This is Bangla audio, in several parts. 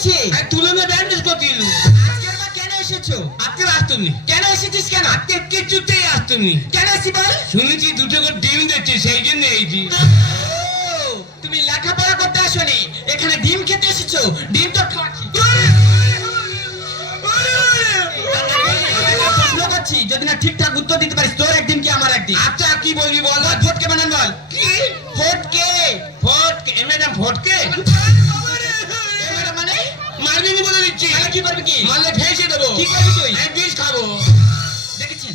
করছি? তুলে নিয়ে ব্যান্ডেজ করছিল। আজকের মা কেন এসেছো? আজকে আসতুনি। কেন এসেছিস কেন? আজকে কিছুতেই আসতুনি। কেন আসি বল? শুনেছি দুটো করে ডিম দিচ্ছে, সেই জন্য এইছি। ও, তুমি লেখাপড়া করতে আসোনি, এখানে ডিম খেতে এসেছো। ডিম তো খাচ্ছি। প্রশ্ন করছি, যদি না ঠিকঠাক উত্তর দিতে পারিস তোর একদিন কি আমার একদিন। আচ্ছা কি বলবি বল? ফটকে বানান বল। কি? ফটকে। ফটকে? ম্যাডাম ফটকে? মানে মারবিনি বলে দিচ্ছি। তাহলে কি করবি? কি মারলে ফেসে দেবো। কি করবি তুই? আমি বিষ খাবো। দেখেছেন,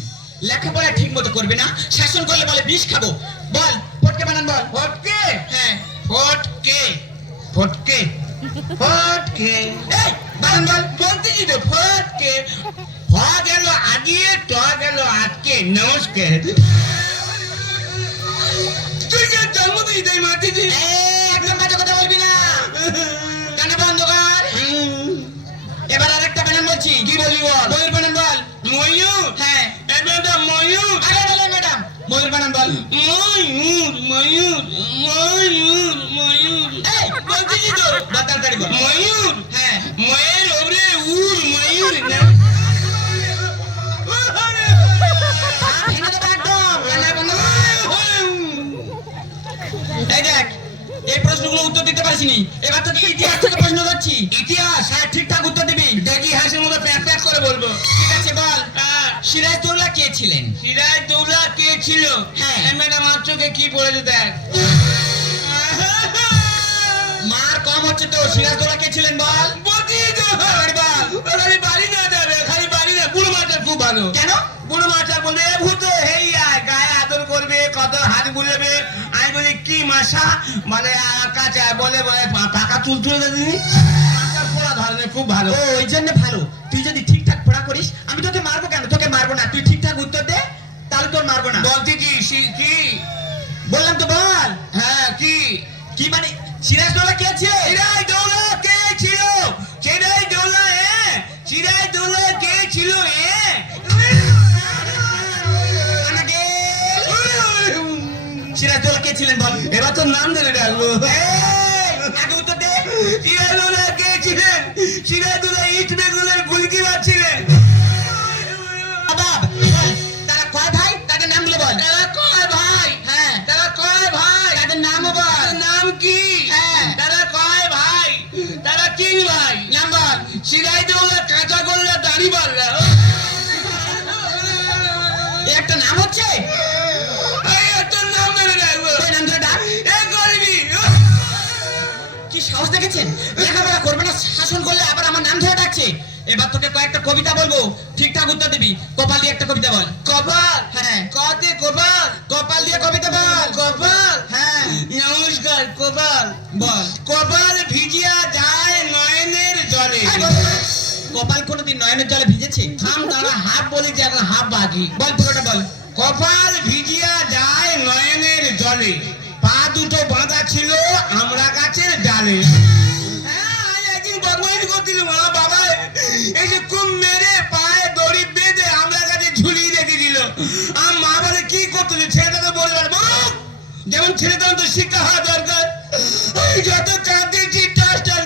লেখাপড়া ঠিক মতো করবে না, শাসন করলে বলে বিষ খাবো। বল ফটকে বানান বল। ফটকে? হ্যাঁ ফটকে। ফটকে। ফটকে। এই বানান বল। বলতেছি তো ফটকে। হ গেল আগিয়ে, ট গেল আজকে। নমস্কার। তুই কে জন্ম দিই তাই মারতেছি? একদম বাজে কথা বলবি না, কানে বন্ধ কর। এবার আরেকটা বানান বলছি। কি বলবি বল? ময়ূর বানান বল। ময়ূর? হ্যাঁ ম্যাডাম ময়ূর। আরে বলে ম্যাডাম ময়ূর বানান বল। ময়ূর ময়ূর ময়ূর ময়ূর। এই বলতেছি তো বল তাড়াতাড়ি বল। ময়ূর। হ্যাঁ ময়ের ওরে উর ময়ূর না। ভেঙে দেবো একদম, কান্না বন্ধ কর। এই দেখ, এই প্রশ্নগুলো উত্তর দিতে পারিসনি, এবার তোকে ইতিহাস থেকে প্রশ্ন করছি। ইতিহাস? হ্যাঁ ঠিকঠাক উত্তর দিবি। দেখি হাসির মতো প্যাক প্যাক করে বলবো। ঠিক আছে বল। সিরাজদৌল্লা কে ছিলেন? সিরাজদৌল্লা কে ছিল? হ্যাঁ। ম্যাডাম আমার চোখে কি পড়েছে দেখ। মার কম হচ্ছে তো, সিরাজদৌল্লা কে ছিলেন বল। বলছি তো। তাড়াতাড়ি বল। খালি বাড়ি না যাবে, খালি বাড়ি না। বুড়ো মাস্টার খুব ভালো। কেন? বুড়ো মাস্টার বলে এ ভূত হেই আয়, গায়ে আদর করবে, কত হাত বুলাবে। আমি বলি কি মাসা? মানে কাছে বলে বলে পাকা চুল তুলে দিনি। মাস্টার পড়া ধরনের খুব ভালো। ও ওই জন্য ভালো। তুই যদি ঠিকঠাক পড়া করিস আমি তোকে মারবো কেন? তোকে মারবো না, তুই ঠিকঠাক উত্তর দে, তাহলে তোর মারবো না। বলছি কি? বললাম তো বল। হ্যাঁ কি? কি মানে সিরাজদৌল্লা কে ছিল? সিরাজদৌল্লা কে ছিল? সিরাজদৌল্লা সিরাজদৌল্লা কে ছিল? সিরাজদৌল্লা কে ছিলেন বল। এবার তোর নাম ধরে ডাকবো। আগে উত্তর দে। সিরাজদৌল্লা কে ছিলেন? সিরাজদৌল্লা ইস্ট বেঙ্গলের গুলকিপার ছিলেন। বাবা বল, তারা কয় ভাই তাদের নামগুলো বল। তারা কয় ভাই? হ্যাঁ তারা কয় ভাই? তাদের নামও বল। তাদের নাম কি? হ্যাঁ তারা কয় ভাই? তারা কি ভাই? নাম বল। সিরাজদৌল্লা কাঁচা গোল্লা দাড়ি পাল্লা। এই একটা নাম হচ্ছে। তোর নাম ধরে ডাকবো। ওই নাম ধরে ডাক। এ করবি? কি সাহস দেখেছেন, লেখাপড়া করবে না, শাসন করলে আবার আমার নাম ধরে ডাকছে। এবার তোকে কয়েকটা কবিতা বলবো, ঠিকঠাক উত্তর দিবি। কপাল দিয়ে একটা কবিতা বল। কপাল? হ্যাঁ কতে কপাল? কপাল দিয়ে কবিতা বল। কপাল? হ্যাঁ নমস্কার। কপাল বল। কপাল ভিজিয়া যায় নয়নের জলে। এই বল। কপাল কোনোদিন নয়নের জলে ভিজেছে? থাম তারা হাফ বলেছে, এখন হাফ বাকি। বল পুরোটা বল। কপাল ভিজিয়া যায় নয়নের জলে, পা দুটো বাঁধা ছিল আমরা গাছের ডালে। হ্যাঁ, আমি একদিন বদমাইশি করছিলাম, আমার বাবা এই যে খুব মেরে পায়ে দড়ি বেঁধে আমরা গাছে ঝুলিয়ে রেখেছিল। আমার মা বলে কি করতেছে? ছেলেটাকে বলবে যেমন ছেলে তখন তো শিক্ষা হওয়া দরকার। ওই যত কাঁদতেছি টাস টাস